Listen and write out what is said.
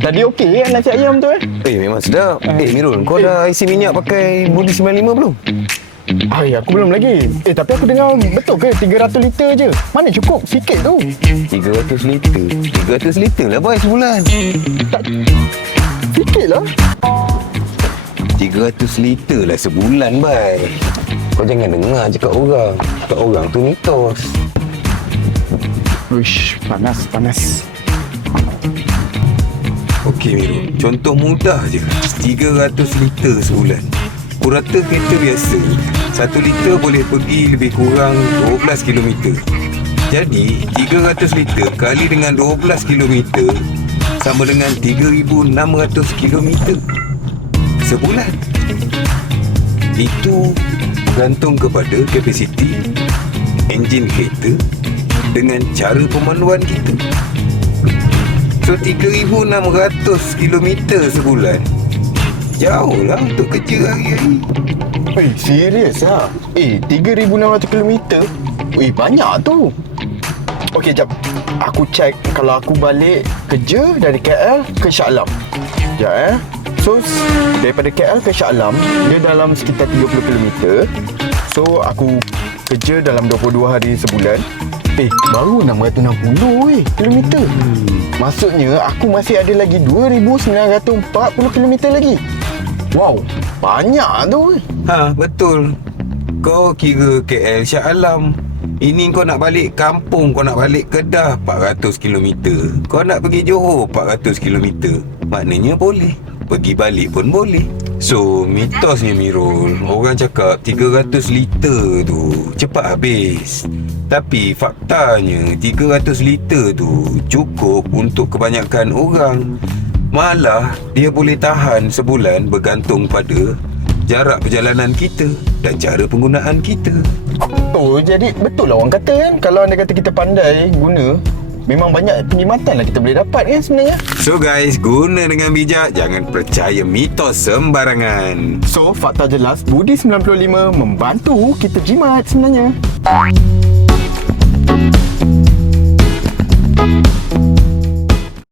Tadi okey kan nasi ayam tu Memang sedap. Mirul, kau dah isi minyak pakai Budi 95 belum? Aku belum lagi. Tapi aku dengar betul ke 300 liter je? Mana cukup? Sikit tu. 300 liter. 300 liter lah boy sebulan. Sikit lah. 300 liter lah sebulan boy. Kau jangan dengar cakap orang. Cakap orang tu mitos. Uish, panas. Okey Mirul, contoh mudah je. 300 liter sebulan. Kurata kereta biasa 1 liter boleh pergi lebih kurang 12 km. Jadi 300 liter kali dengan 12 km sama dengan 3,600 km sebulan. Itu bergantung kepada kapasiti enjin kereta dengan cara pemanduan kita. So 3,600 km sebulan jauh lah untuk kerja hari-hari. Serius lah? 3,600 km? Banyak tu. Okey, jap. Aku check kalau aku balik kerja dari KL ke Shah Alam. Sekejap So, daripada KL ke Shah Alam, dia dalam sekitar 30 km. So, aku kerja dalam 22 hari sebulan. Baru 660 kilometer. Maksudnya, aku masih ada lagi 2,940 km lagi. Wow, banyak tu. Betul. Kau kira KL Shah Alam. Ini kau nak balik kampung, kau nak balik Kedah 400 km. Kau nak pergi Johor 400 km. Maknanya boleh. Pergi balik pun boleh. So, mitosnya Mirul, orang cakap 300 liter tu cepat habis. Tapi faktanya 300 liter tu cukup untuk kebanyakan orang. Malah dia boleh tahan sebulan bergantung pada jarak perjalanan kita dan cara penggunaan kita. Jadi betul lah orang kata kan, kalau anda kata kita pandai guna, memang banyak perkhidmatan lah kita boleh dapat kan sebenarnya. So guys, guna dengan bijak, jangan percaya mitos sembarangan. So, fakta jelas, Budi 95 membantu kita jimat sebenarnya.